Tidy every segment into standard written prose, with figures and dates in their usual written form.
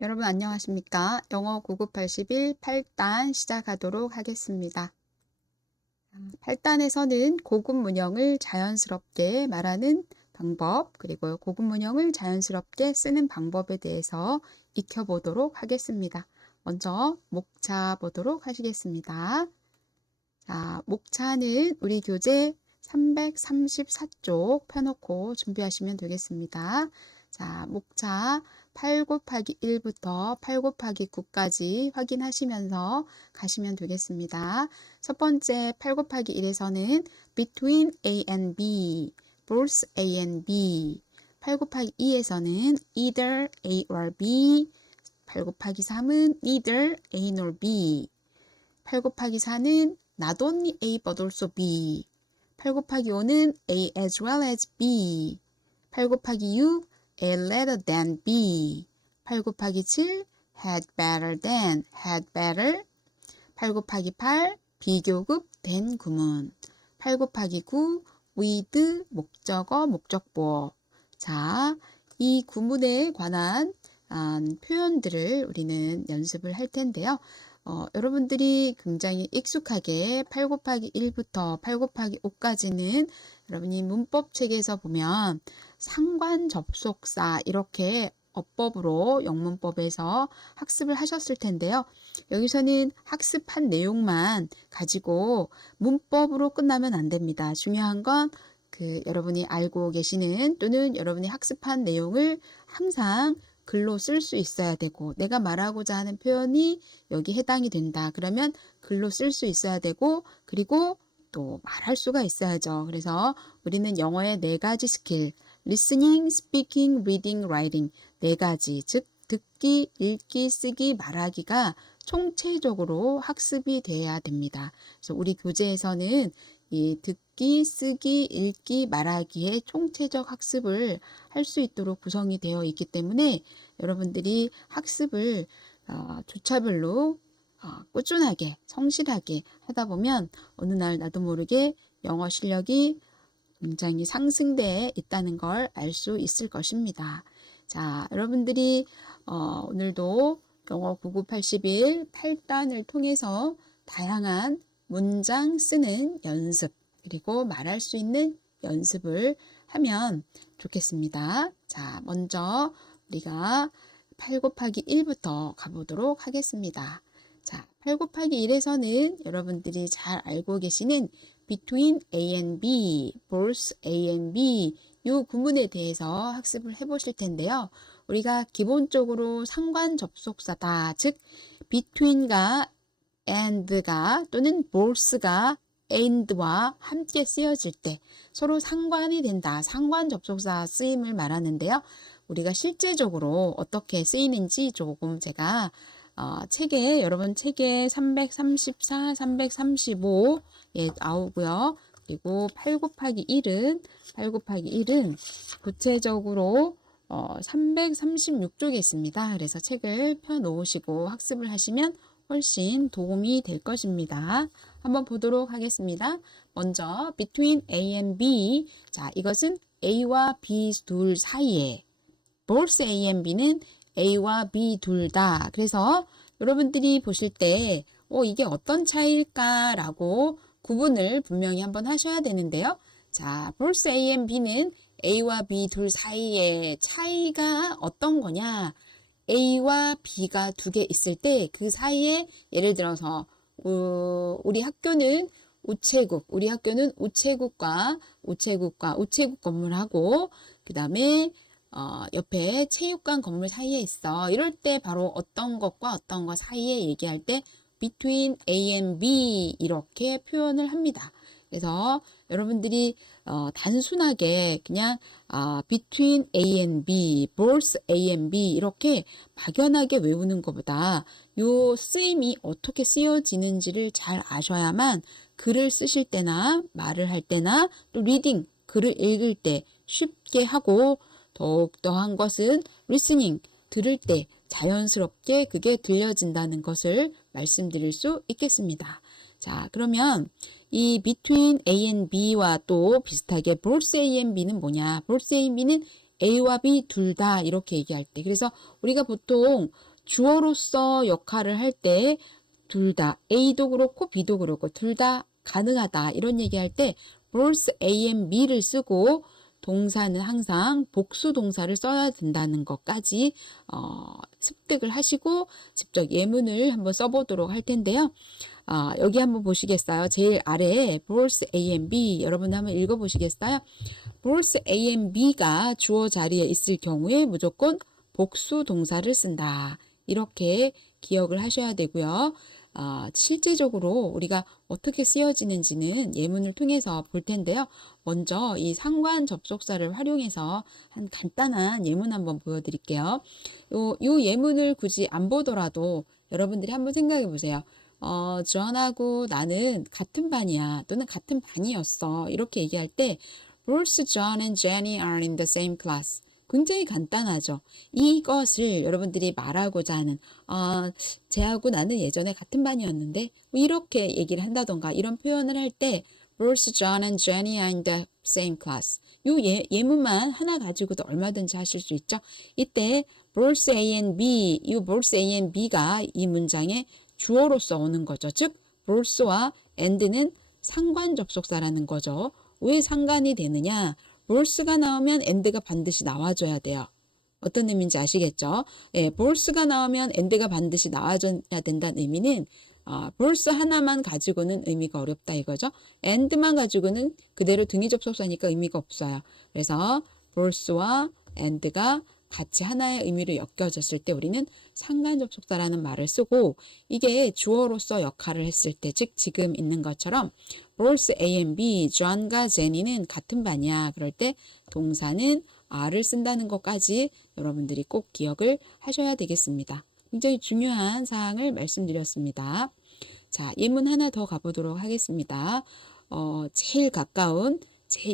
여러분 안녕하십니까? 영어 9981 8단 시작하도록 하겠습니다. 8단에서는 고급 문형을 자연스럽게 말하는 방법, 그리고 고급 문형을 자연스럽게 쓰는 방법에 대해서 익혀보도록 하겠습니다. 먼저 목차 보도록 하시겠습니다. 자, 목차는 우리 교재 334쪽 펴놓고 준비하시면 되겠습니다. 자, 목차 8 곱하기 1부터 8 곱하기 9까지 확인하시면서 가시면 되겠습니다. 첫 번째 8 곱하기 1에서는 between A and B, both A and B. 8 곱하기 2에서는 either A or B. 8 곱하기 3은 neither A nor B. 8 곱하기 4는 not only A but also B. 8 곱하기 5는 A as well as B. 8 곱하기 6 A rather than B. 8 곱하기 7 had better than, had better. 8 곱하기 8 비교급 된 구문. 8 곱하기 9 with 목적어 목적보. 자, 이 구문에 관한 표현들을 우리는 연습을 할 텐데요. 여러분들이 굉장히 익숙하게 8 곱하기 1부터 8 곱하기 5까지는 여러분이 문법 책에서 보면 상관 접속사 이렇게 어법으로 영문법에서 학습을 하셨을 텐데요. 여기서는 학습한 내용만 가지고 문법으로 끝나면 안 됩니다. 중요한 건 여러분이 알고 계시는 또는 여러분이 학습한 내용을 항상 글로 쓸 수 있어야 되고, 내가 말하고자 하는 표현이 여기 해당이 된다. 그러면 글로 쓸 수 있어야 되고, 그리고 또 말할 수가 있어야죠. 그래서 우리는 영어의 4가지 스킬, listening, speaking, reading, writing 4가지, 즉 듣기, 읽기, 쓰기, 말하기가 총체적으로 학습이 돼야 됩니다. 그래서 우리 교재에서는 이 듣기, 쓰기, 읽기, 말하기의 총체적 학습을 할 수 있도록 구성이 되어 있기 때문에 여러분들이 학습을 주차별로 꾸준하게, 성실하게 하다 보면 어느 날 나도 모르게 영어 실력이 굉장히 상승되어 있다는 걸 알 수 있을 것입니다. 자, 여러분들이 오늘도 영어 9981 8단을 통해서 다양한 문장 쓰는 연습, 그리고 말할 수 있는 연습을 하면 좋겠습니다. 자, 먼저 우리가 8 곱하기 1부터 가보도록 하겠습니다. 자, 8 곱하기 1에서는 여러분들이 잘 알고 계시는 between A and B, both A and B 이 구문에 대해서 학습을 해보실 텐데요. 우리가 기본적으로 상관 접속사다, 즉 between과 and가 또는 both가 and와 함께 쓰여질 때 서로 상관이 된다. 상관 접속사 쓰임을 말하는데요. 우리가 실제적으로 어떻게 쓰이는지 조금 제가 여러분 책에 334, 335에 나오고요. 그리고 8 곱하기 1은 구체적으로 336쪽에 있습니다. 그래서 책을 펴 놓으시고 학습을 하시면 훨씬 도움이 될 것입니다. 한번 보도록 하겠습니다. 먼저 between A and B. 자, 이것은 A와 B 둘 사이에, both A and B는 A와 B 둘 다. 그래서 여러분들이 보실 때 이게 어떤 차이일까라고 구분을 분명히 한번 하셔야 되는데요. 자, both A and B는 A와 B 둘 사이의 차이가 어떤 거냐? A와 B가 2개 있을 때 그 사이에 예를 들어서 우리 학교는 우체국과 우체국 건물하고 그 다음에 옆에 체육관 건물 사이에 있어. 이럴 때 바로 어떤 것과 어떤 것 사이에 얘기할 때 between A and B 이렇게 표현을 합니다. 그래서 여러분들이 단순하게 그냥 between A and B, both A and B 이렇게 막연하게 외우는 것보다 요 쓰임이 어떻게 쓰여지는지를 잘 아셔야만 글을 쓰실 때나 말을 할 때나 또 리딩, 글을 읽을 때 쉽게 하고, 더욱더한 것은 listening, 들을 때 자연스럽게 그게 들려진다는 것을 말씀드릴 수 있겠습니다. 자, 그러면 이 between A and B와 또 비슷하게 both A and B는 뭐냐? both A and B는 A와 B 둘 다 이렇게 얘기할 때. 그래서 우리가 보통 주어로서 역할을 할 때 둘 다 A도 그렇고 B도 그렇고 둘 다 가능하다 이런 얘기할 때 both A and B를 쓰고 동사는 항상 복수 동사를 써야 된다는 것까지 습득을 하시고 직접 예문을 한번 써보도록 할 텐데요. 여기 한번 보시겠어요? 제일 아래에 both A and B 여러분 한번 읽어보시겠어요? both A and B가 주어 자리에 있을 경우에 무조건 복수 동사를 쓴다. 이렇게 기억을 하셔야 되고요. 실제적으로 우리가 어떻게 쓰여지는지는 예문을 통해서 볼 텐데요. 먼저 이 상관 접속사를 활용해서 한 간단한 예문 한번 보여드릴게요. 요 예문을 굳이 안 보더라도 여러분들이 한번 생각해 보세요. 존하고 나는 같은 반이야 또는 같은 반이었어 이렇게 얘기할 때 both John and Jenny are in the same class. 굉장히 간단하죠. 이것을 여러분들이 말하고자 하는 쟤하고 나는 예전에 같은 반이었는데 이렇게 얘기를 한다던가 이런 표현을 할 때 both John and Jenny are in the same class. 요 예문만 하나 가지고도 얼마든지 하실 수 있죠. 이때 both A and B, 이 both A and B가 이 문장에 주어로서 오는 거죠. 즉 both와 and는 상관 접속사라는 거죠. 왜 상관이 되느냐? both가 나오면 and가 반드시 나와줘야 돼요. 어떤 의미인지 아시겠죠? 예, both가 나오면 and가 반드시 나와줘야 된다는 의미는 both 하나만 가지고는 의미가 어렵다 이거죠. and만 가지고는 그대로 등위 접속사니까 의미가 없어요. 그래서 both와 and가 같이 하나의 의미로 엮여졌을 때 우리는 상관 접속사라는 말을 쓰고 이게 주어로서 역할을 했을 때 즉 지금 있는 것처럼 both A and B, John과 Jenny는 같은 반이야. 그럴 때 동사는 are를 쓴다는 것까지 여러분들이 꼭 기억을 하셔야 되겠습니다. 굉장히 중요한 사항을 말씀드렸습니다. 자, 예문 하나 더 가보도록 하겠습니다.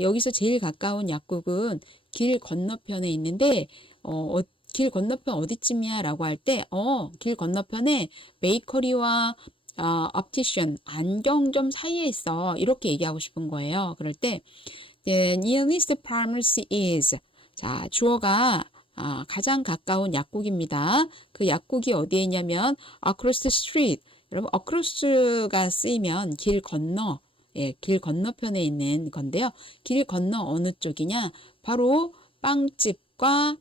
여기서 제일 가까운 약국은 길 건너편에 있는데 길 건너편 어디쯤이야? 라고 할 때 길 건너편에 베이커리와 optician, 안경점 사이에 있어. 이렇게 얘기하고 싶은 거예요. 그럴 때 the nearest pharmacy is 자, 주어가 가장 가까운 약국입니다. 그 약국이 어디에 있냐면 across the street. 여러분 across가 쓰이면 길 건너 길 건너편에 있는 건데요. 길 건너 어느 쪽이냐? 바로 빵집과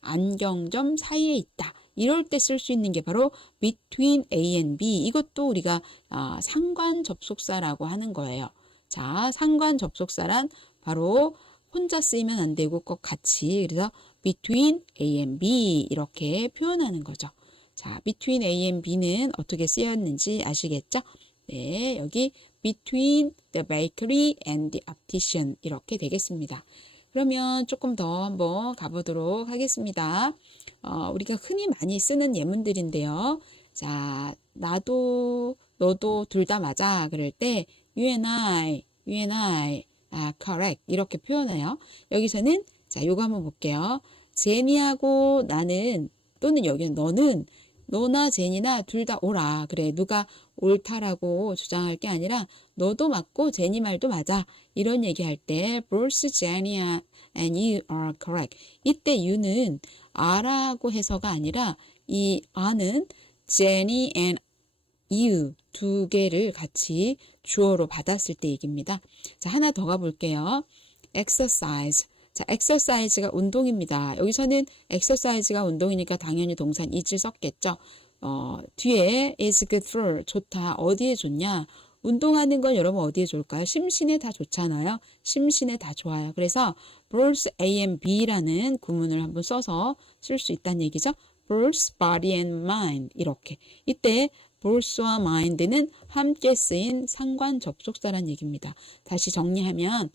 안경점 사이에 있다. 이럴 때 쓸 수 있는 게 바로 between A and B. 이것도 우리가 상관 접속사라고 하는 거예요. 자, 상관 접속사란 바로 혼자 쓰이면 안 되고 꼭 같이 그래서 between A and B 이렇게 표현하는 거죠. 자, between A and B는 어떻게 쓰였는지 아시겠죠? 네, 여기 between the bakery and the optician 이렇게 되겠습니다. 그러면 조금 더 한번 가보도록 하겠습니다. 우리가 흔히 많이 쓰는 예문들인데요. 자, 나도 너도 둘 다 맞아. 그럴 때 you and I correct 이렇게 표현해요. 여기서는 자, 요거 한번 볼게요. 제니하고 나는 또는 여기는 너는 너나 제니나 둘 다 옳아. 그래, 누가 옳다라고 주장할 게 아니라 너도 맞고 제니 말도 맞아. 이런 얘기할 때 both Jenny and you are correct. 이때 you는 are라고 해서가 아니라 이 are는 Jenny and you 두 개를 같이 주어로 받았을 때 얘기입니다. 자, 하나 더 가볼게요. exercise. 자, exercise가 운동입니다. 여기서는 exercise가 운동이니까 당연히 동사 is를 썼겠죠. 뒤에 is good for 좋다. 어디에 좋냐? 운동하는 건 여러분 어디에 좋을까요? 심신에 다 좋잖아요. 심신에 다 좋아요. 그래서 both A and B라는 구문을 한번 써서 쓸 수 있다는 얘기죠. both body and mind 이렇게. 이때 both와 mind는 함께 쓰인 상관 접속사란 얘기입니다. 다시 정리하면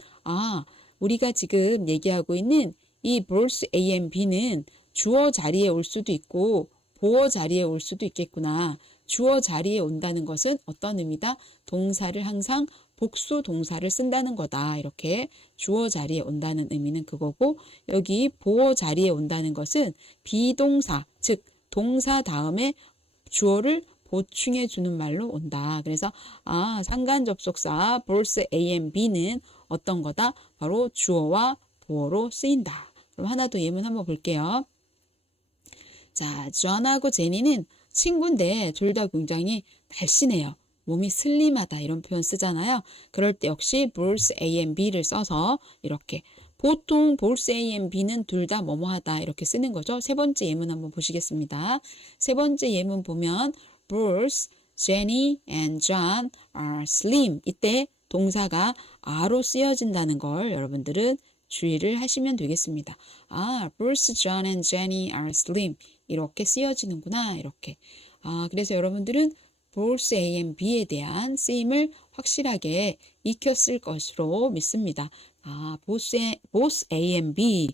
우리가 지금 얘기하고 있는 이 both A and B는 주어 자리에 올 수도 있고 보어 자리에 올 수도 있겠구나. 주어 자리에 온다는 것은 어떤 의미다? 동사를 항상 복수 동사를 쓴다는 거다. 이렇게 주어 자리에 온다는 의미는 그거고 여기 보어 자리에 온다는 것은 비동사, 즉 동사 다음에 주어를 보충해 주는 말로 온다. 그래서 상관 접속사 both A and B는 어떤 거다? 바로 주어와 보어로 쓰인다. 그럼 하나 더 예문 한번 볼게요. 자, 존하고 제니는 친구인데 둘 다 굉장히 날씬해요. 몸이 슬림하다 이런 표현 쓰잖아요. 그럴 때 역시 both A and B를 써서 이렇게 보통 both A and B는 둘 다 뭐뭐하다 이렇게 쓰는 거죠. 세 번째 예문 한번 보시겠습니다. 세 번째 예문 보면 both Jenny and John are slim. 이때 동사가 are로 쓰여진다는 걸 여러분들은 주의를 하시면 되겠습니다. 아, both John and Jenny are slim. 이렇게 쓰여지는구나. 이렇게. 그래서 여러분들은 both A and B에 대한 쓰임을 확실하게 익혔을 것으로 믿습니다. both A and B,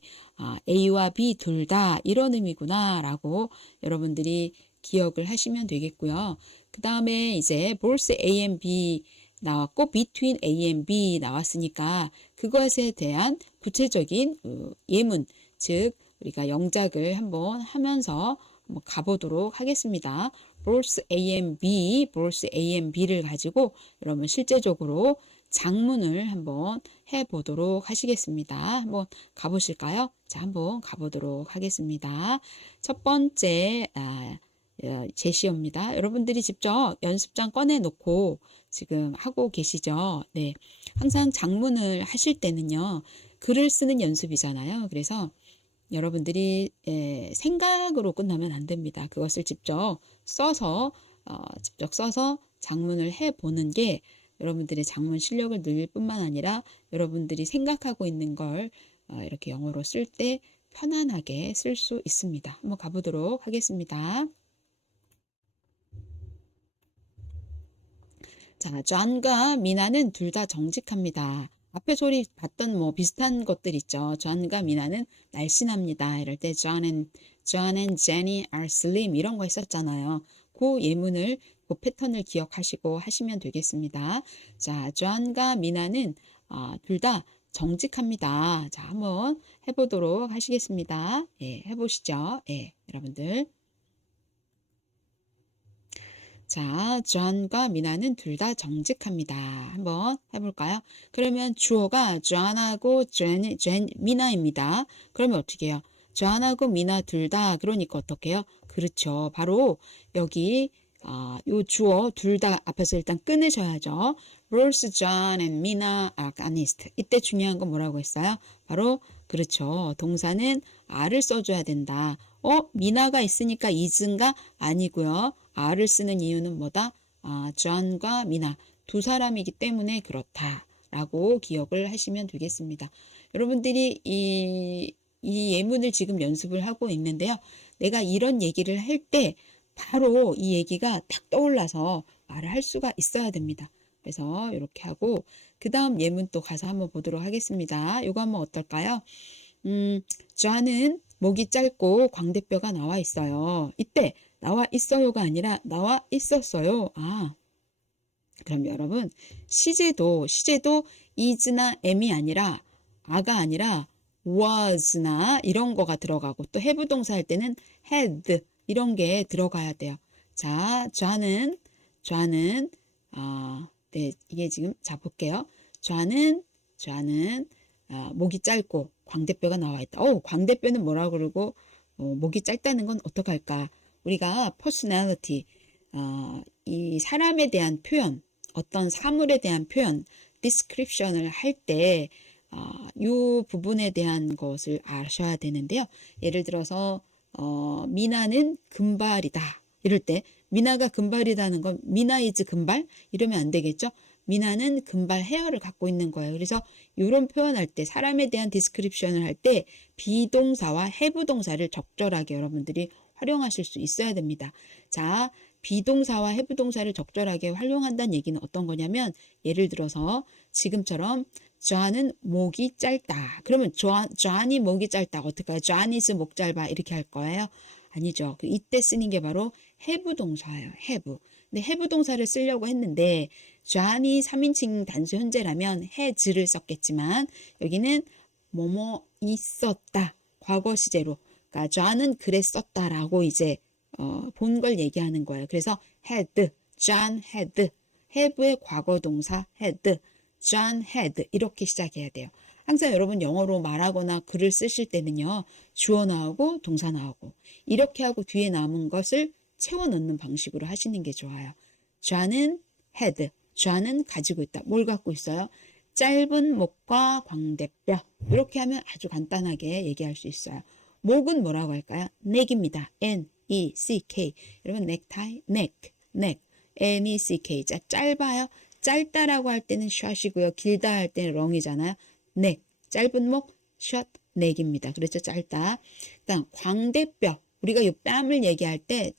A와 B 둘 다 이런 의미구나 라고 여러분들이 기억을 하시면 되겠고요. 그 다음에 이제 both A and B 나왔고 between A and B 나왔으니까 그것에 대한 구체적인 예문, 즉 우리가 영작을 한번 하면서 가보도록 하겠습니다. both A and B, both A and B를 가지고 여러분 실제적으로 작문을 한번 해보도록 하시겠습니다. 한번 가보실까요? 자, 한번 가보도록 하겠습니다. 첫 번째 제시어입니다. 여러분들이 직접 연습장 꺼내놓고 지금 하고 계시죠? 네, 항상 작문을 하실 때는요, 글을 쓰는 연습이잖아요. 그래서 여러분들이 생각으로 끝나면 안 됩니다. 그것을 직접 써서 작문을 해보는 게 여러분들의 작문 실력을 늘릴 뿐만 아니라 여러분들이 생각하고 있는 걸 이렇게 영어로 쓸 때 편안하게 쓸 수 있습니다. 한번 가보도록 하겠습니다. 자, 존과 미나는 둘 다 정직합니다. 앞에 소리 봤던 비슷한 것들 있죠. 존과 미나는 날씬합니다. 이럴 때 John and Jenny are slim 이런 거 있었잖아요. 그 예문을 그 패턴을 기억하시고 하시면 되겠습니다. 자, 존과 미나는 둘 다 정직합니다. 자, 한번 해보도록 하시겠습니다. 예, 해보시죠. 예, 여러분들. 자, 존과 미나는 둘 다 정직합니다. 한번 해볼까요? 그러면 주어가 존하고 미나입니다. 그러면 어떻게 해요? 존하고 미나 둘 다 그러니까 어떻게 해요? 그렇죠. 바로 여기 요 주어 둘 다 앞에서 일단 끊으셔야죠. Both John and Mina are honest. 이때 중요한 건 뭐라고 했어요? 바로 그렇죠. 동사는 are를 써줘야 된다. 미나가 있으니까 is인가? 아니고요. are를 쓰는 이유는 뭐다? John과 미나 두 사람이기 때문에 그렇다라고 기억을 하시면 되겠습니다. 여러분들이 이 예문을 지금 연습을 하고 있는데요. 내가 이런 얘기를 할 때 바로 이 얘기가 딱 떠올라서 말을 할 수가 있어야 됩니다. 그래서 이렇게 하고 그 다음 예문 또 가서 한번 보도록 하겠습니다. 이거 한번 어떨까요? 저는 목이 짧고 광대뼈가 나와 있어요. 이때 나와 있어요가 아니라 나와 있었어요. 그럼 여러분 시제도 is나 am이 아니라 a가 아니라 was나 이런 거가 들어가고 또 have 동사 할 때는 had 이런 게 들어가야 돼요. 자, 저는 네, 이게 지금 자 볼게요. 저는 목이 짧고 광대뼈가 나와 있다. 광대뼈는 뭐라고 그러고 목이 짧다는 건 어떡할까? 우리가 personality 이 사람에 대한 표현, 어떤 사물에 대한 표현, description을 할 때 이 부분에 대한 것을 아셔야 되는데요. 예를 들어서 미나는 금발이다. 이럴 때 미나가 금발이라는 건 미나 is 금발? 이러면 안 되겠죠? 미나는 금발 헤어를 갖고 있는 거예요. 그래서 이런 표현할 때 사람에 대한 디스크립션을 할 때 비동사와 have 동사를 적절하게 여러분들이 활용하실 수 있어야 됩니다. 자, 비동사와 have 동사를 적절하게 활용한다는 얘기는 어떤 거냐면 예를 들어서 지금처럼 존은 목이 짧다. 그러면 존이 목이 짧다. 어떡해요? 존 is 목 짧아. 이렇게 할 거예요? 아니죠. 이때 쓰는 게 바로 have 동사예요. have. 근데 have 동사를 쓰려고 했는데 존이 3인칭 단수 현재라면 has를 썼겠지만 여기는 뭐뭐 있었다. 과거 시제로. 그러니까 존은 그랬었다라고 이제 본 걸 얘기하는 거예요. 그래서 had, John had, have의 과거 동사 had, John had 이렇게 시작해야 돼요. 항상 여러분 영어로 말하거나 글을 쓰실 때는요. 주어 나오고 동사 나오고 이렇게 하고 뒤에 남은 것을 채워 넣는 방식으로 하시는 게 좋아요. 좌는 had, 좌는 가지고 있다. 뭘 갖고 있어요? 짧은 목과 광대뼈. 이렇게 하면 아주 간단하게 얘기할 수 있어요. 목은 뭐라고 할까요? neck입니다. N-E-C-K. 여러분 necktie, neck. N-E-C-K. 자, 짧아요. 짧다라고 할 때는 short이고요. 길다 할 때는 long이잖아요. neck. 짧은 목, short, neck입니다. 그렇죠? 짧다. 그다음 광대뼈. 우리가 이 뺨을 얘기할 때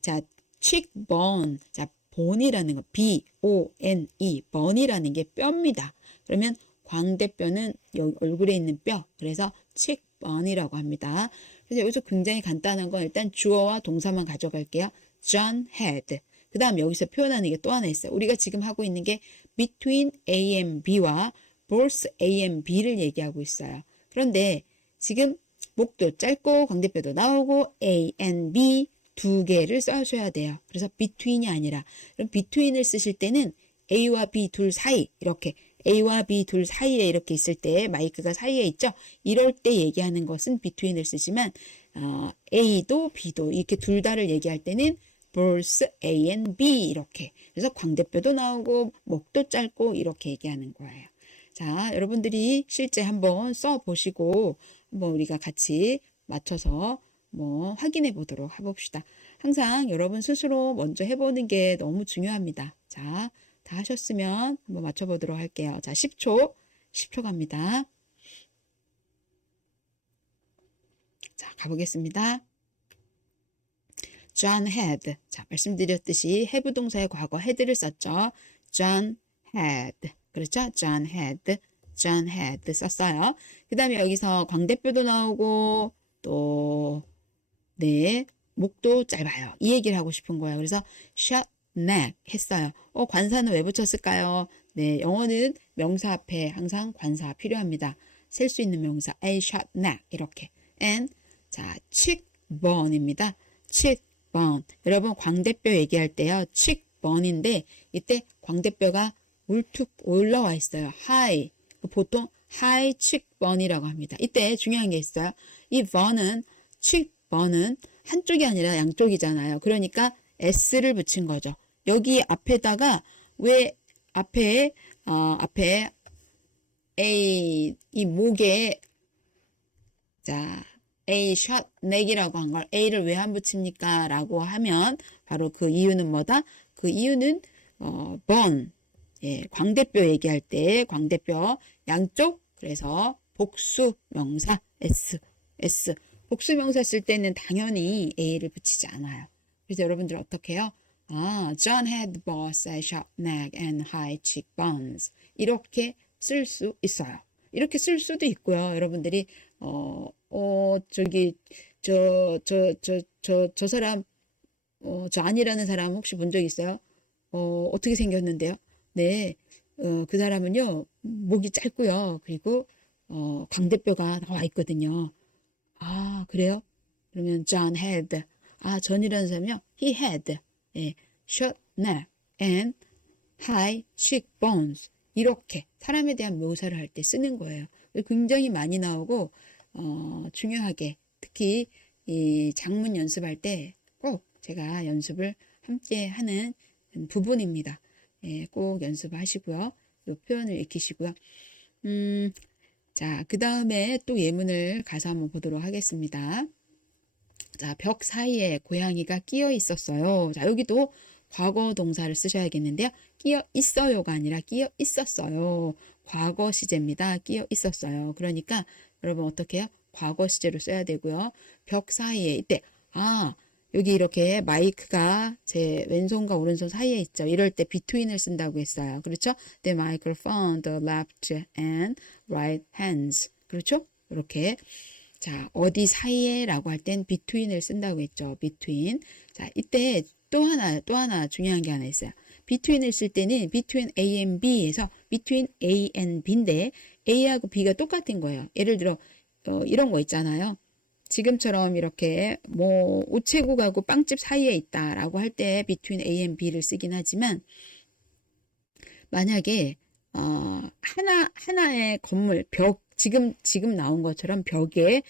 자, cheekbone. 자, bone이라는 거 B-O-N-E. bone이라는 게 뼈입니다. 그러면 광대뼈는 여기 얼굴에 있는 뼈. 그래서 cheekbone이라고 합니다. 그래서 여기서 굉장히 간단한 건 일단 주어와 동사만 가져갈게요. John had. 그 다음 여기서 표현하는 게 또 하나 있어요. 우리가 지금 하고 있는 게 between A and B와 both A and B를 얘기하고 있어요. 그런데 지금 목도 짧고 광대뼈도 나오고 A and B 두 개를 써줘야 돼요. 그래서 between이 아니라 그럼 between을 쓰실 때는 A와 B 둘 사이 이렇게 A와 B 둘 사이에 이렇게 있을 때 마이크가 사이에 있죠. 이럴 때 얘기하는 것은 between을 쓰지만 A도 B도 이렇게 둘 다를 얘기할 때는 both A and B 이렇게 그래서 광대뼈도 나오고 목도 짧고 이렇게 얘기하는 거예요. 자, 여러분들이 실제 한번 써보시고 한번 우리가 같이 맞춰서 확인해 보도록 해봅시다. 항상 여러분 스스로 먼저 해보는 게 너무 중요합니다. 자, 다 하셨으면 한번 맞춰보도록 할게요. 자, 10초 갑니다. 자, 가보겠습니다. John had. 자, 말씀드렸듯이 have 동사의 과거 had를 썼죠. John had. 그렇죠? John had 썼어요. 그 다음에 여기서 광대뼈도 나오고 또 네, 목도 짧아요. 이 얘기를 하고 싶은 거예요. 그래서 short neck 했어요. 관사는 왜 붙였을까요? 네, 영어는 명사 앞에 항상 관사 필요합니다. 셀 수 있는 명사 a short neck 이렇게. and 자, cheekbone입니다. cheekbone. 여러분 광대뼈 얘기할 때요. cheekbone인데 이때 광대뼈가 울툭 올라와 있어요. high. 보통 high cheekbone이라고 합니다. 이때 중요한 게 있어요. 이 bone은 cheekbone은 한쪽이 아니라 양쪽이잖아요. 그러니까 s를 붙인 거죠. 여기 앞에다가 왜 앞에 a 이 목에 자 A short neck이라고 한 걸 A를 왜 안 붙입니까? 라고 하면 바로 그 이유는 뭐다? 그 이유는 bone 예, 광대뼈 얘기할 때 광대뼈 양쪽 그래서 복수 명사 S 복수 명사 쓸 때는 당연히 A를 붙이지 않아요. 그래서 여러분들 어떻게 해요? John had both a short neck and high cheekbones 이렇게 쓸 수 있어요. 이렇게 쓸 수도 있고요. 여러분들이 저기 저 사람 저 아니라는 사람 혹시 본 적 있어요? 어떻게 생겼는데요? 네, 그 사람은요 목이 짧고요. 그리고 광대뼈가 나와 있거든요. 그래요? 그러면 John had 전이라는 사람이요. He had short neck and high cheekbones 이렇게 사람에 대한 묘사를 할 때 쓰는 거예요. 굉장히 많이 나오고 중요하게 특히 이 장문 연습할 때 꼭 제가 연습을 함께 하는 부분입니다. 꼭 연습하시고요. 이 표현을 익히시고요. 자, 그 다음에 또 예문을 가서 한번 보도록 하겠습니다. 자, 벽 사이에 고양이가 끼어 있었어요. 자, 여기도 과거 동사를 쓰셔야겠는데요. 끼어 있어요가 아니라 끼어 있었어요. 과거 시제입니다. 끼어 있었어요. 그러니까 여러분 어떻게 해요? 과거 시제로 써야 되고요. 벽 사이에 이때 여기 이렇게 마이크가 제 왼손과 오른손 사이에 있죠. 이럴 때 between을 쓴다고 했어요. 그렇죠? The microphone, the left and right hands. 그렇죠? 이렇게 자, 어디 사이에 라고 할 땐 between을 쓴다고 했죠. between. 자, 이때 또 하나 중요한 게 하나 있어요. between을 쓸 때는 between A and B에서 between A and B인데 A하고 B가 똑같은 거예요. 예를 들어 이런 거 있잖아요. 지금처럼 이렇게 우체국하고 빵집 사이에 있다라고 할 때 between A and B를 쓰긴 하지만 만약에 하나의 건물, 지금 나온 것처럼 벽이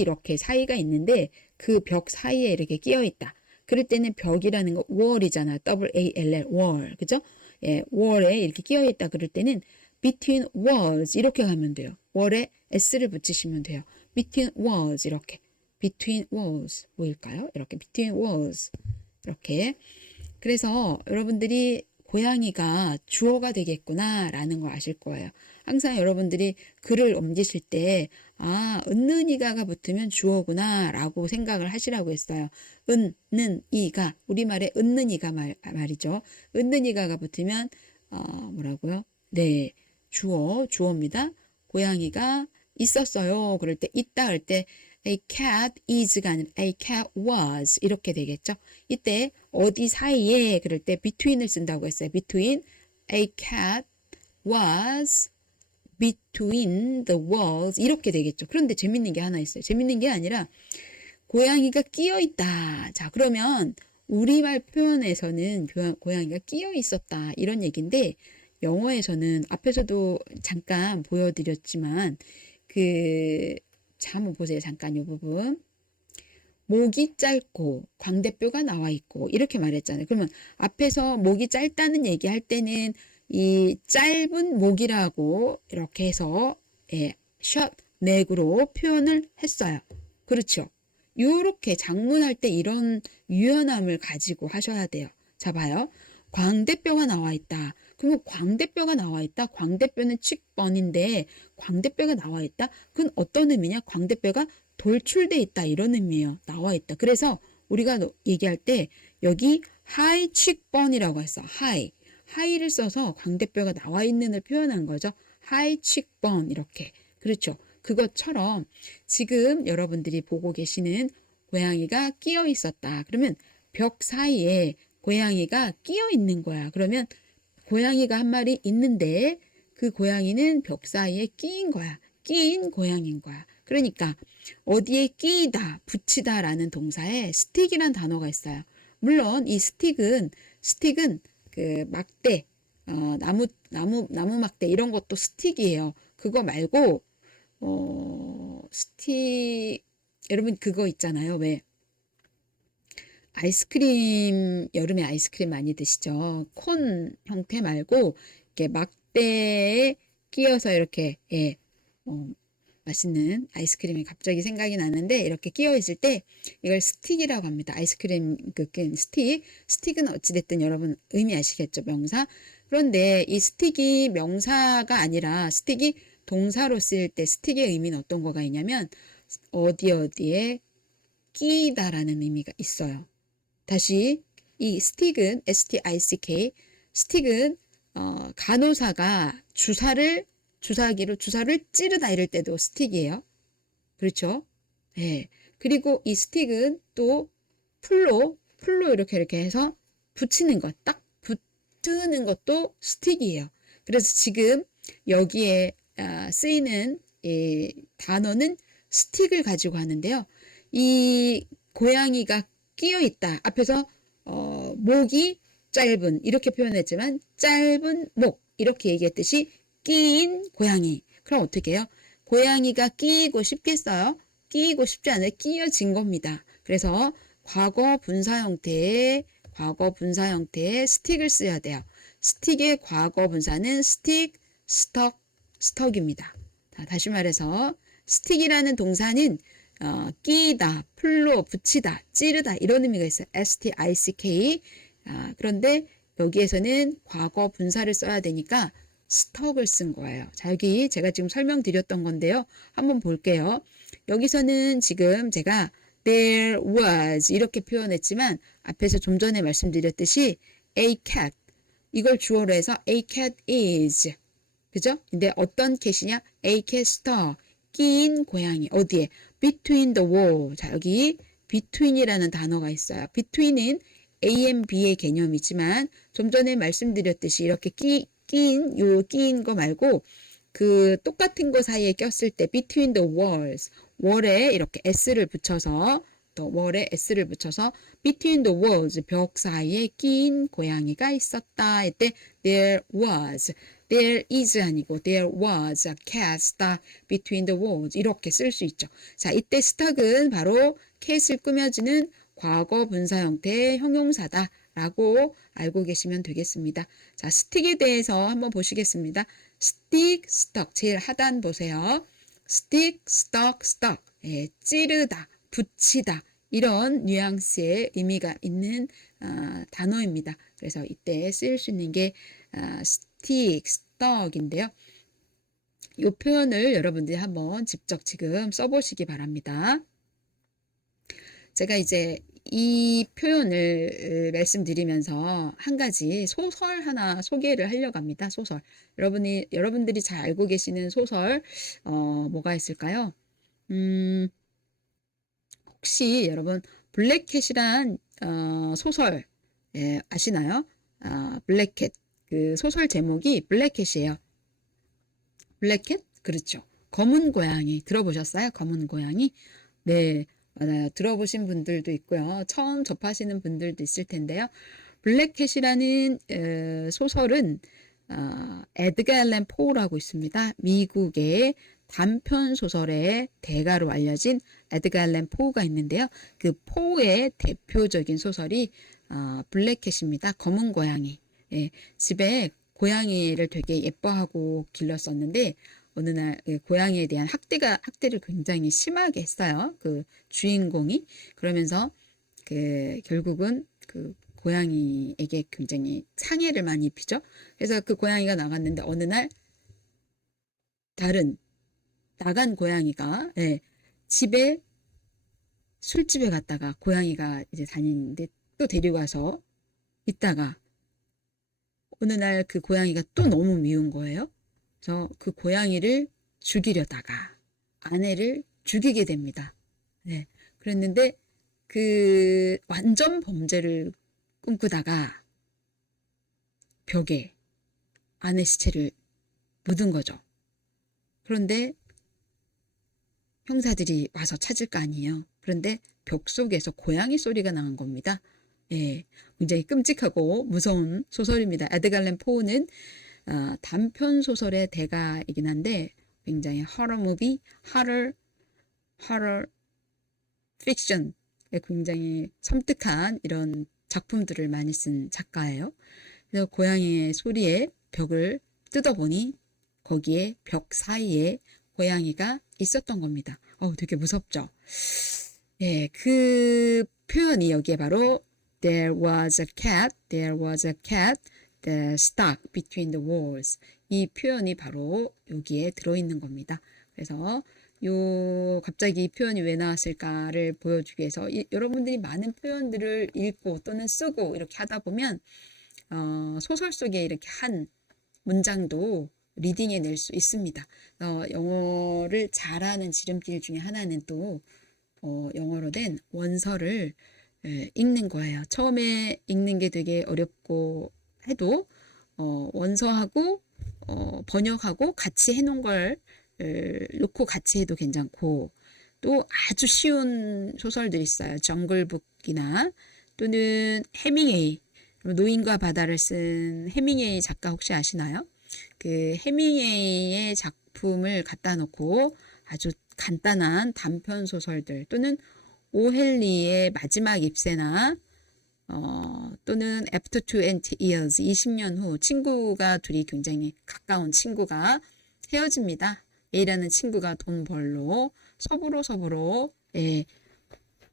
이렇게 사이가 있는데 그 벽 사이에 이렇게 끼어 있다. 그럴 때는 벽이라는 거 wall이잖아. WALL, wall. 그죠? 예, wall에 이렇게 끼어 있다. 그럴 때는 between walls 이렇게 가면 돼요. wall에 s를 붙이시면 돼요. between walls 이렇게. between walls 보일까요? 이렇게 between walls 이렇게. 그래서 여러분들이 고양이가 주어가 되겠구나 라는 걸 아실 거예요. 항상 여러분들이 글을 옮기실 때 은는이가가 붙으면 주어구나 라고 생각을 하시라고 했어요. 은는이가 우리말에 은는이가 말이죠. 은는이가가 붙으면 뭐라고요? 네, 주어입니다. 고양이가 있었어요. 그럴 때 있다 할 때 a cat is가 아니라 a cat was 이렇게 되겠죠. 이때 어디 사이에 그럴 때 between을 쓴다고 했어요. between a cat was between the walls 이렇게 되겠죠. 그런데 재밌는 게 하나 있어요. 재밌는 게 아니라 고양이가 끼어 있다. 자, 그러면 우리말 표현에서는 고양이가 끼어 있었다 이런 얘기인데 영어에서는 앞에서도 잠깐 보여드렸지만 한번 보세요. 잠깐 이 부분. 목이 짧고 광대뼈가 나와 있고 이렇게 말했잖아요. 그러면 앞에서 목이 짧다는 얘기할 때는 이 짧은 목이라고 이렇게 해서 숏 넥으로 표현을 했어요. 그렇죠. 요렇게 작문할 때 이런 유연함을 가지고 하셔야 돼요. 자, 봐요. 광대뼈가 나와 있다. 그러면 광대뼈가 나와 있다. 광대뼈는 칙번인데 광대뼈가 나와 있다. 그건 어떤 의미냐? 광대뼈가 돌출돼 있다 이런 의미예요. 나와 있다. 그래서 우리가 얘기할 때 여기 하이 칙번이라고 했어. 하이를 써서 광대뼈가 나와 있는을 표현한 거죠. 하이 칙번 이렇게. 그렇죠. 그것처럼 지금 여러분들이 보고 계시는 고양이가 끼어 있었다. 그러면 벽 사이에 고양이가 끼어 있는 거야. 그러면 고양이가 한 마리 있는데 그 고양이는 벽 사이에 끼인 거야. 끼인 고양이인 거야. 그러니까 어디에 끼이다, 붙이다라는 동사에 스틱이란 단어가 있어요. 물론 이 스틱은 그 막대, 나무 막대 이런 것도 스틱이에요. 그거 말고 스틱 여러분 그거 있잖아요. 왜 아이스크림 여름에 아이스크림 많이 드시죠? 콘 형태 말고 이렇게 막대에 끼어서 이렇게 맛있는 아이스크림이 갑자기 생각이 나는데 이렇게 끼어 있을 때 이걸 스틱이라고 합니다. 아이스크림 스틱은 어찌됐든 여러분 의미 아시겠죠? 명사. 그런데 이 스틱이 명사가 아니라 스틱이 동사로 쓰일 때 스틱의 의미는 어떤 거가 있냐면 어디에 끼다라는 의미가 있어요. 다시 이 스틱은 STICK 스틱은 간호사가 주사기로 주사를 찌르다 이럴 때도 스틱이에요. 그렇죠? 네. 그리고 이 스틱은 또 풀로 이렇게 해서 붙이는 것, 딱 붙는 것도 스틱이에요. 그래서 지금 여기에 쓰이는 이 단어는 스틱을 가지고 하는데요. 이 고양이가 끼어 있다. 앞에서 목이 짧은 이렇게 표현했지만 짧은 목 이렇게 얘기했듯이 끼인 고양이. 그럼 어떻게 해요? 고양이가 끼이고 싶겠어요? 끼이고 싶지 않아요. 끼어진 겁니다. 그래서 과거 분사 형태의 스틱을 써야 돼요. 스틱의 과거 분사는 스틱, 스톡입니다. 다시 말해서 스틱이라는 동사는 끼다, 풀로 붙이다, 찌르다 이런 의미가 있어요. STICK. 그런데 여기에서는 과거 분사를 써야 되니까 스톡을 쓴 거예요. 자, 여기 제가 지금 설명드렸던 건데요. 한번 볼게요. 여기서는 지금 제가 there was 이렇게 표현했지만 앞에서 좀 전에 말씀드렸듯이 a cat 이걸 주어로 해서 a cat is 그죠? 근데 어떤 캣이냐? a cat star 끼인 고양이 어디에? between the wall 자 여기 between이라는 단어가 있어요. between은 A and B의 개념이지만 좀 전에 말씀드렸듯이 이렇게 끼인 거 말고 그 똑같은 거 사이에 꼈을 때 between the walls wall에 이렇게 s를 붙여서 between the walls 벽 사이에 끼인 고양이가 있었다. 이때 there there is 아니고 there was a cat stuck between the walls 이렇게 쓸 수 있죠. 자, 이때 stuck은 바로 cat을 꾸며주는 과거 분사 형태의 형용사다 라고 알고 계시면 되겠습니다. 자, stick에 대해서 한번 보시겠습니다. stick, stuck 제일 하단 보세요. stick, stuck, stuck 예, 찌르다, 붙이다 이런 뉘앙스의 의미가 있는 단어입니다. 그래서 이때 쓰일 수 있는 게 stick, stuck인데요. 이 표현을 여러분들이 한번 직접 지금 써보시기 바랍니다. 제가 이제 이 표현을 말씀드리면서 한 가지 소설 하나 소개를 하려고 합니다. 소설. 여러분들이 잘 알고 계시는 소설, 뭐가 있을까요? 혹시 여러분, 블랙캣이란, 소설, 예, 아시나요? 블랙캣. 그 소설 제목이 블랙캣이에요. 블랙캣? 그렇죠. 검은 고양이. 들어보셨어요? 검은 고양이? 네. 맞아요. 들어보신 분들도 있고요. 처음 접하시는 분들도 있을 텐데요. 블랙캣이라는 소설은 에드가 앨런 포라고 있습니다. 미국의 단편 소설의 대가로 알려진 에드가 앨런 포가 있는데요. 그 포의 대표적인 소설이 블랙캣입니다. 검은 고양이. 예, 집에 고양이를 되게 예뻐하고 길렀었는데 어느 날 고양이에 대한 학대를 굉장히 심하게 했어요. 그 주인공이. 그러면서 결국은 그 고양이에게 굉장히 상해를 많이 입히죠. 그래서 그 고양이가 나갔는데 어느 날 나간 고양이가 예, 술집에 갔다가 고양이가 이제 다니는데 또 데리고 와서 있다가 어느 날 그 고양이가 또 너무 미운 거예요. 그래서 그 고양이를 죽이려다가 아내를 죽이게 됩니다. 네. 그랬는데 그 완전 범죄를 꿈꾸다가 벽에 아내 시체를 묻은 거죠. 그런데 형사들이 와서 찾을 거 아니에요. 그런데 벽 속에서 고양이 소리가 나는 겁니다. 예, 굉장히 끔찍하고 무서운 소설입니다. 에드가 앨런 포는 단편 소설의 대가이긴 한데 굉장히 호러 무비, 호러 픽션에 굉장히 섬뜩한 이런 작품들을 많이 쓴 작가예요. 그래서 고양이의 소리에 벽을 뜯어보니 거기에 벽 사이에 고양이가 있었던 겁니다. 되게 무섭죠. 예, 그 표현이 여기에 바로 there was a cat that stuck between the walls. 이 표현이 바로 여기에 들어있는 겁니다. 그래서 갑자기 이 표현이 왜 나왔을까를 보여주기 위해서 여러분들이 많은 표현들을 읽고 또는 쓰고 이렇게 하다 보면 소설 속에 이렇게 한 문장도 리딩해 낼 수 있습니다. 영어를 잘하는 지름길 중에 하나는 또 영어로 된 원서를 읽는 거예요. 처음에 읽는 게 되게 어렵고 해도 원서하고 번역하고 같이 해놓은 걸 놓고 같이 해도 괜찮고 또 아주 쉬운 소설들이 있어요. 정글북이나 또는 해밍웨이 노인과 바다를 쓴 해밍웨이 작가 혹시 아시나요? 그 해밍웨이의 작품을 갖다 놓고 아주 간단한 단편 소설들 또는 오헨리의 마지막 잎새나 또는 After 20 years 20년 후 친구가 둘이 굉장히 가까운 친구가 헤어집니다. A라는 친구가 돈 벌러 서부로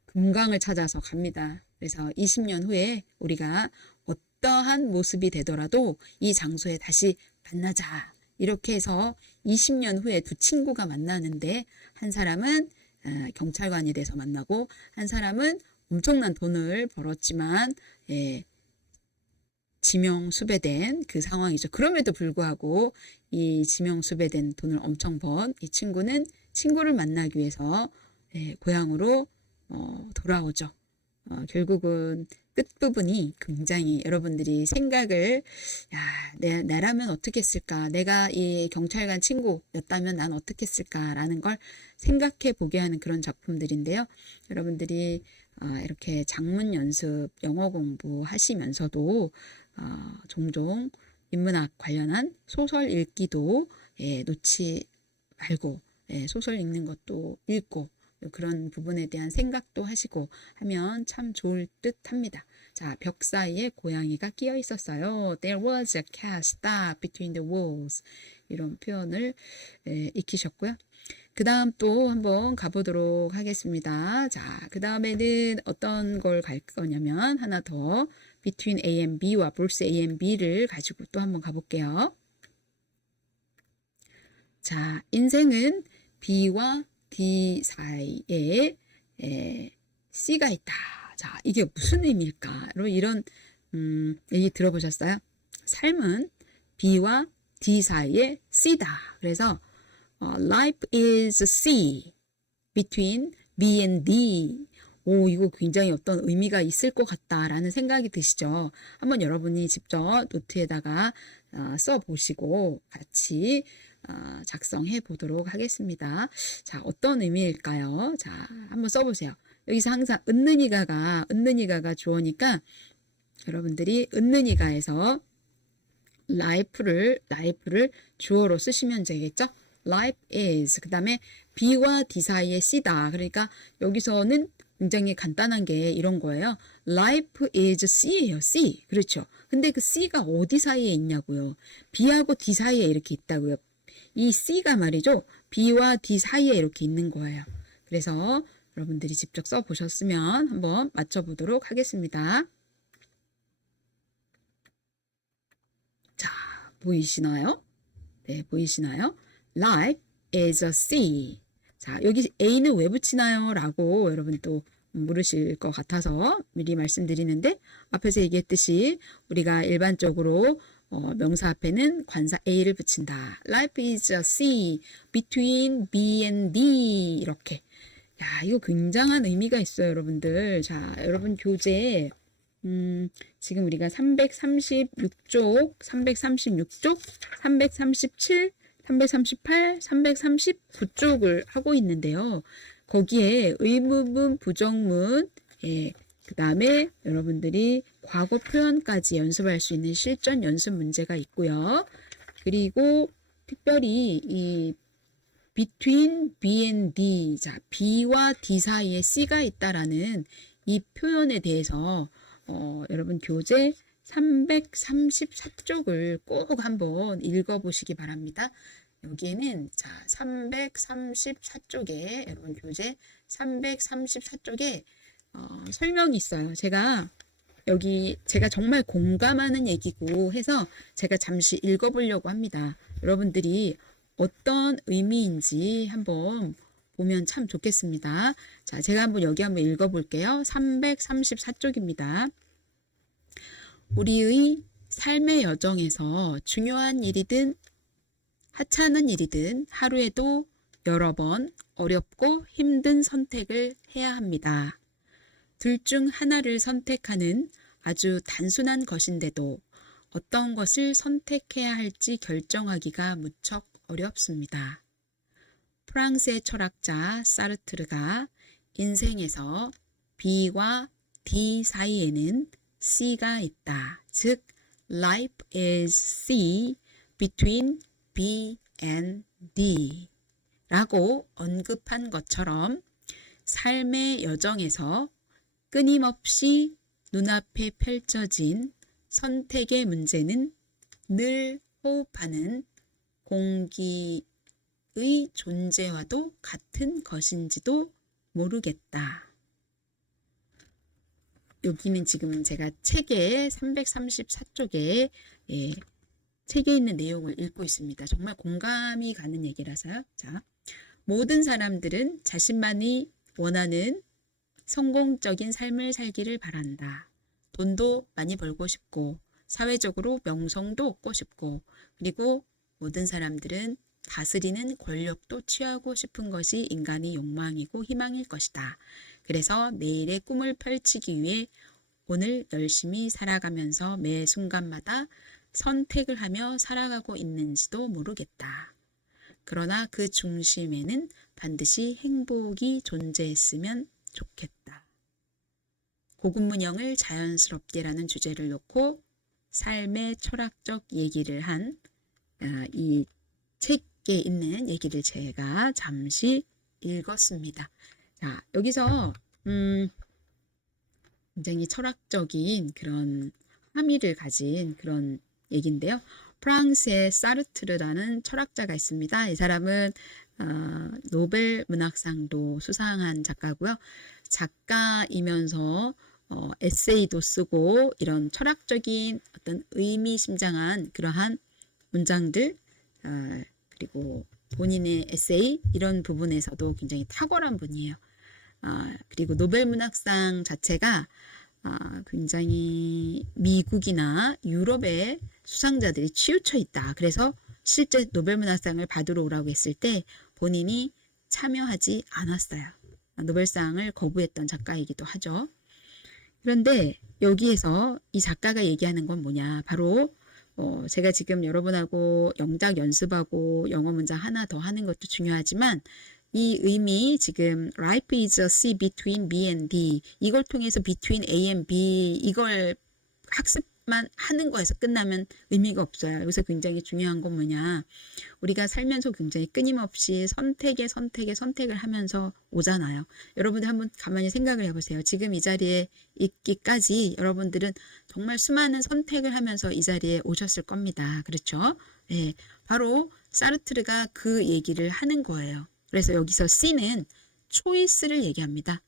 금강을 찾아서 갑니다. 그래서 20년 후에 우리가 어떠한 모습이 되더라도 이 장소에 다시 만나자. 이렇게 해서 20년 후에 두 친구가 만나는데 한 사람은 경찰관이 돼서 만나고 한 사람은 엄청난 돈을 벌었지만 지명수배된 그 상황이죠. 그럼에도 불구하고 이 지명수배된 돈을 엄청 번 이 친구는 친구를 만나기 위해서 고향으로 돌아오죠. 결국은 끝부분이 굉장히 여러분들이 생각을 나라면 어떻게 했을까? 내가 이 경찰관 친구였다면 난 어떻게 했을까라는 걸 생각해 보게 하는 그런 작품들인데요. 여러분들이 이렇게 작문 연습, 영어 공부 하시면서도 종종 인문학 관련한 소설 읽기도 놓지 말고 소설 읽는 것도 읽고 그런 부분에 대한 생각도 하시고 하면 참 좋을 듯 합니다. 자, 벽 사이에 고양이가 끼어 있었어요. There was a cat stuck between the walls. 이런 표현을 익히셨고요. 그 다음 또 한번 가보도록 하겠습니다. 자, 그 다음에는 어떤 걸 갈 거냐면 하나 더 between A and B와 both A and B를 가지고 또 한번 가볼게요. 자, 인생은 B와 D 사이에 C가 있다. 자, 이게 무슨 의미일까? 여러분 이런 얘기 들어보셨어요? 삶은 B와 D 사이에 C다. 그래서 life is C between B and D. 오, 이거 굉장히 어떤 의미가 있을 것 같다라는 생각이 드시죠? 한번 여러분이 직접 노트에다가 써보시고 같이 작성해 보도록 하겠습니다. 자, 어떤 의미일까요? 자, 한번 써보세요. 여기서 항상 은는이가가 주어니까 여러분들이 은는이가에서 life를 주어로 쓰시면 되겠죠? life is 그 다음에 B와 D 사이에 C다. 그러니까 여기서는 굉장히 간단한 게 이런 거예요. life is C예요. C. 그렇죠. 근데 그 C가 어디 사이에 있냐고요. B하고 D 사이에 이렇게 있다고요. 이 C가 말이죠. B와 D 사이에 이렇게 있는 거예요. 그래서 여러분들이 직접 써보셨으면 한번 맞춰보도록 하겠습니다. 자, 보이시나요? 네, 보이시나요? Life is a sea. 자, 여기 A는 왜 붙이나요? 라고 여러분 또 물으실 것 같아서 미리 말씀드리는데 앞에서 얘기했듯이 우리가 일반적으로 명사 앞에는 관사 A를 붙인다. Life is a sea between B and D 이렇게. 야, 이거 굉장한 의미가 있어요, 여러분들. 자, 여러분 교재에 지금 우리가 336쪽, 337, 338, 339쪽을 하고 있는데요. 거기에 의문문, 부정문, 그 다음에 여러분들이 과거 표현까지 연습할 수 있는 실전 연습 문제가 있고요. 그리고 특별히 이 between B and D, 자, B와 D 사이에 C가 있다라는 이 표현에 대해서 여러분 교재 334쪽을 꼭 한번 읽어보시기 바랍니다. 여기에는 자 334쪽에 여러분 교재 334쪽에 설명이 있어요. 제가 정말 공감하는 얘기고 해서 제가 잠시 읽어보려고 합니다. 여러분들이 어떤 의미인지 한번 보면 참 좋겠습니다. 자, 제가 여기 한번 읽어볼게요. 334쪽입니다. 우리의 삶의 여정에서 중요한 일이든 하찮은 일이든 하루에도 여러 번 어렵고 힘든 선택을 해야 합니다. 둘 중 하나를 선택하는 아주 단순한 것인데도 어떤 것을 선택해야 할지 결정하기가 무척 어렵습니다. 프랑스의 철학자 사르트르가 인생에서 B와 D 사이에는 C가 있다. 즉, life is C between B and D 라고 언급한 것처럼 삶의 여정에서 끊임없이 눈앞에 펼쳐진 선택의 문제는 늘 호흡하는 공기의 존재와도 같은 것인지도 모르겠다. 여기는 지금 제가 책의 334쪽에 책에 있는 내용을 읽고 있습니다. 정말 공감이 가는 얘기라서요. 자, 모든 사람들은 자신만이 원하는 성공적인 삶을 살기를 바란다. 돈도 많이 벌고 싶고 사회적으로 명성도 얻고 싶고 그리고 모든 사람들은 다스리는 권력도 취하고 싶은 것이 인간의 욕망이고 희망일 것이다. 그래서 내일의 꿈을 펼치기 위해 오늘 열심히 살아가면서 매 순간마다 선택을 하며 살아가고 있는지도 모르겠다. 그러나 그 중심에는 반드시 행복이 존재했으면 좋겠다. 고군문형을 자연스럽게라는 주제를 놓고 삶의 철학적 얘기를 한 이 책에 있는 얘기를 제가 잠시 읽었습니다. 자, 여기서 굉장히 철학적인 그런 함의를 가진 그런 얘기인데요. 프랑스의 사르트르라는 철학자가 있습니다. 이 사람은 노벨 문학상도 수상한 작가고요. 작가이면서 에세이도 쓰고 이런 철학적인 어떤 의미심장한 그러한 문장들 그리고 본인의 에세이 이런 부분에서도 굉장히 탁월한 분이에요. 그리고 노벨 문학상 자체가 굉장히 미국이나 유럽의 수상자들이 치우쳐 있다. 그래서 실제 노벨 문학상을 받으러 오라고 했을 때 본인이 참여하지 않았어요. 노벨상을 거부했던 작가이기도 하죠. 그런데 여기에서 이 작가가 얘기하는 건 뭐냐? 바로 제가 지금 여러분하고 영작 연습하고 영어 문장 하나 더 하는 것도 중요하지만 이 의미 지금 life is a sea between B and D 이걸 통해서 between A and B 이걸 학습만 하는 거에서 끝나면 의미가 없어요. 여기서 굉장히 중요한 건 뭐냐. 우리가 살면서 굉장히 끊임없이 선택을 하면서 오잖아요. 여러분들 한번 가만히 생각을 해보세요. 지금 이 자리에 있기까지 여러분들은 정말 수많은 선택을 하면서 이 자리에 오셨을 겁니다. 그렇죠? 네, 바로 사르트르가 그 얘기를 하는 거예요. 그래서 여기서 C는 초이스를 얘기합니다.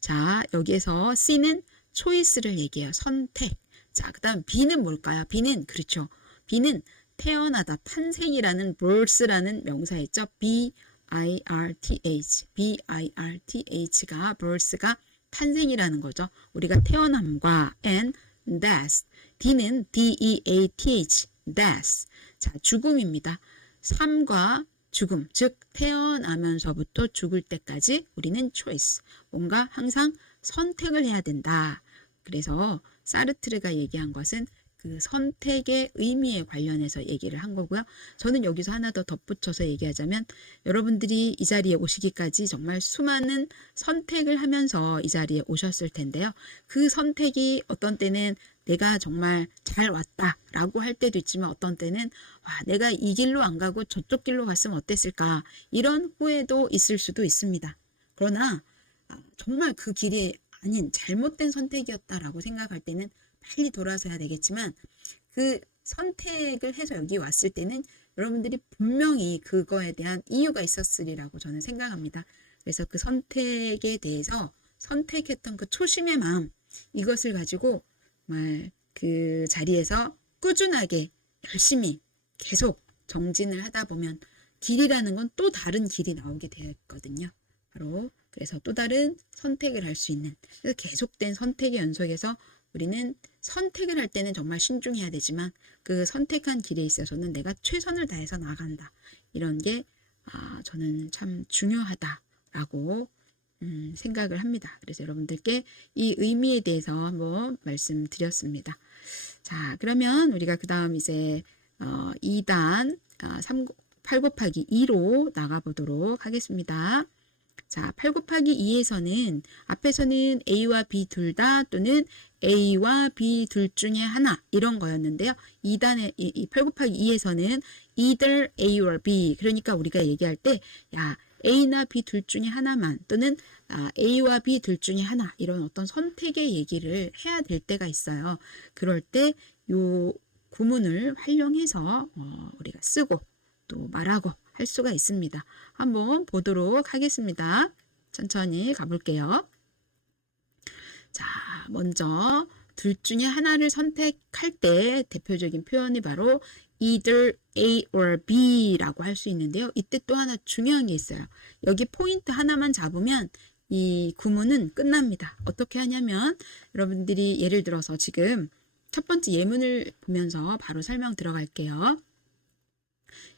자, 여기에서 C는 초이스를 얘기해요. 선택. 자, 그 다음 B는 뭘까요? B는 그렇죠. B는 태어나다, 탄생이라는 birth라는 명사 있죠. B-I-R-T-H. B-I-R-T-H가 birth가 탄생이라는 거죠. 우리가 태어남과 and death. D는 D-E-A-T-H. death. 자, 죽음입니다. 삶과 죽음, 즉 태어나면서부터 죽을 때까지 우리는 choice, 뭔가 항상 선택을 해야 된다. 그래서 사르트르가 얘기한 것은 그 선택의 의미에 관련해서 얘기를 한 거고요. 저는 여기서 하나 더 덧붙여서 얘기하자면 여러분들이 이 자리에 오시기까지 정말 수많은 선택을 하면서 이 자리에 오셨을 텐데요. 그 선택이 어떤 때는 내가 정말 잘 왔다라고 할 때도 있지만 어떤 때는 와, 내가 이 길로 안 가고 저쪽 길로 갔으면 어땠을까 이런 후회도 있을 수도 있습니다. 그러나 정말 그 길이 아닌 잘못된 선택이었다라고 생각할 때는 빨리 돌아서야 되겠지만 그 선택을 해서 여기 왔을 때는 여러분들이 분명히 그거에 대한 이유가 있었으리라고 저는 생각합니다. 그래서 그 선택에 대해서 선택했던 그 초심의 마음 이것을 가지고 정말 그 자리에서 꾸준하게 열심히 계속 정진을 하다 보면 길이라는 건 또 다른 길이 나오게 되어 있거든요. 바로 그래서 또 다른 선택을 할 수 있는 그래서 계속된 선택의 연속에서 우리는 선택을 할 때는 정말 신중해야 되지만 그 선택한 길에 있어서는 내가 최선을 다해서 나간다. 이런 게 저는 참 중요하다라고 생각을 합니다. 그래서 여러분들께 이 의미에 대해서 한번 말씀드렸습니다. 자, 그러면 우리가 그 다음 이제 2단 8 곱하기 2로 나가보도록 하겠습니다. 자, 8 곱하기 2에서는 앞에서는 A와 B 둘 다 또는 A와 B 둘 중에 하나 이런 거였는데요. 2단의 이 8 곱하기 2에서는 either A or B 그러니까 우리가 얘기할 때 야, A나 B 둘 중에 하나만 또는 A와 B 둘 중에 하나 이런 어떤 선택의 얘기를 해야 될 때가 있어요. 그럴 때 요 구문을 활용해서 우리가 쓰고 또 말하고 할 수가 있습니다. 한번 보도록 하겠습니다. 천천히 가볼게요. 자, 먼저 둘 중에 하나를 선택할 때 대표적인 표현이 바로 either A or B라고 할 수 있는데요. 이때 또 하나 중요한 게 있어요. 여기 포인트 하나만 잡으면 이 구문은 끝납니다. 어떻게 하냐면 여러분들이 예를 들어서 지금 첫 번째 예문을 보면서 바로 설명 들어갈게요.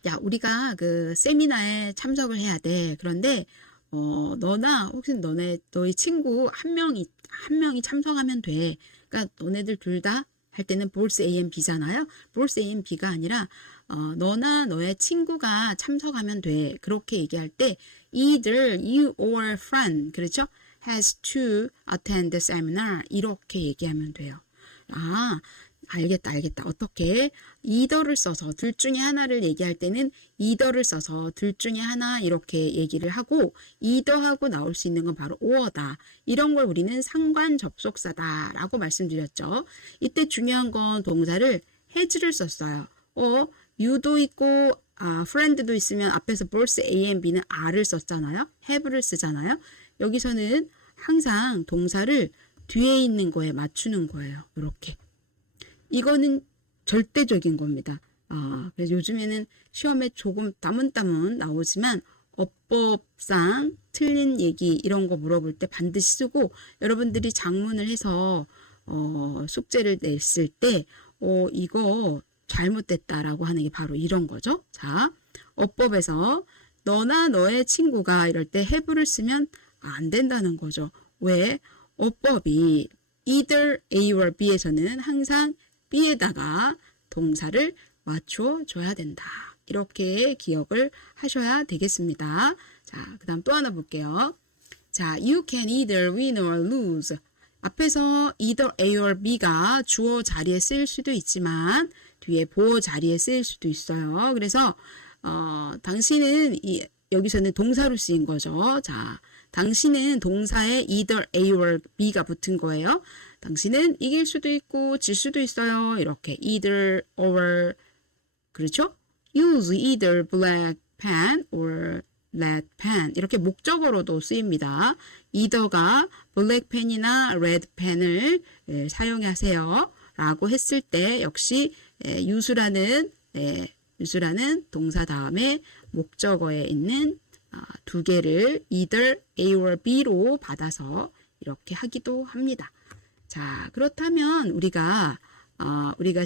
야, 우리가 그 세미나에 참석을 해야 돼. 그런데 너나 혹시 너희 친구 한 명이 참석하면 돼. 그러니까 너네들 둘 다 할 때는 both A and B잖아요. both A and B가 아니라 너나 너의 친구가 참석하면 돼. 그렇게 얘기할 때 either you or friend 그렇죠? has to attend the seminar 이렇게 얘기하면 돼요. 알겠다, 알겠다. 어떻게? either를 써서 둘 중에 하나를 얘기할 때는 either를 써서 둘 중에 하나 이렇게 얘기를 하고 either하고 나올 수 있는 건 바로 or다. 이런 걸 우리는 상관 접속사다라고 말씀드렸죠. 이때 중요한 건 동사를 has를 썼어요. you도 있고 friend도 있으면 앞에서 both A and B는 are를 썼잖아요. have를 쓰잖아요. 여기서는 항상 동사를 뒤에 있는 거에 맞추는 거예요. 이렇게. 이거는 절대적인 겁니다. 그래서 요즘에는 시험에 조금 따문따문 나오지만 어법상 틀린 얘기 이런 거 물어볼 때 반드시 쓰고 여러분들이 작문을 해서 숙제를 냈을 때 이거 잘못됐다라고 하는 게 바로 이런 거죠. 자, 어법에서 너나 너의 친구가 이럴 때 have를 쓰면 안 된다는 거죠. 왜? 어법이 either A or B에서는 항상 B에다가 동사를 맞춰 줘야 된다. 이렇게 기억을 하셔야 되겠습니다. 자, 그 다음 또 하나 볼게요. 자, you can either win or lose. 앞에서 either A or B가 주어 자리에 쓰일 수도 있지만 뒤에 보어 자리에 쓰일 수도 있어요. 그래서 당신은 여기서는 동사로 쓰인 거죠. 자, 당신은 동사에 either A or B가 붙은 거예요. 당신은 이길 수도 있고 질 수도 있어요. 이렇게 either or 그렇죠? use either black pen or red pen 이렇게 목적어로도 쓰입니다. either가 black pen이나 red pen을 사용하세요. 라고 했을 때 역시 use라는 동사 다음에 목적어에 있는 두 개를 either A or B로 받아서 이렇게 하기도 합니다. 자, 그렇다면 우리가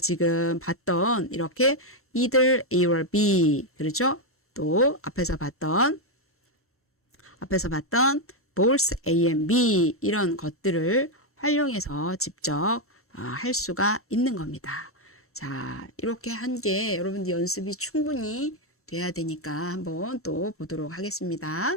지금 봤던 이렇게 either A or B 그렇죠? 또 앞에서 봤던 both A and B 이런 것들을 활용해서 직접 할 수가 있는 겁니다. 자, 이렇게 한 게 여러분들 연습이 충분히 돼야 되니까 한번 또 보도록 하겠습니다.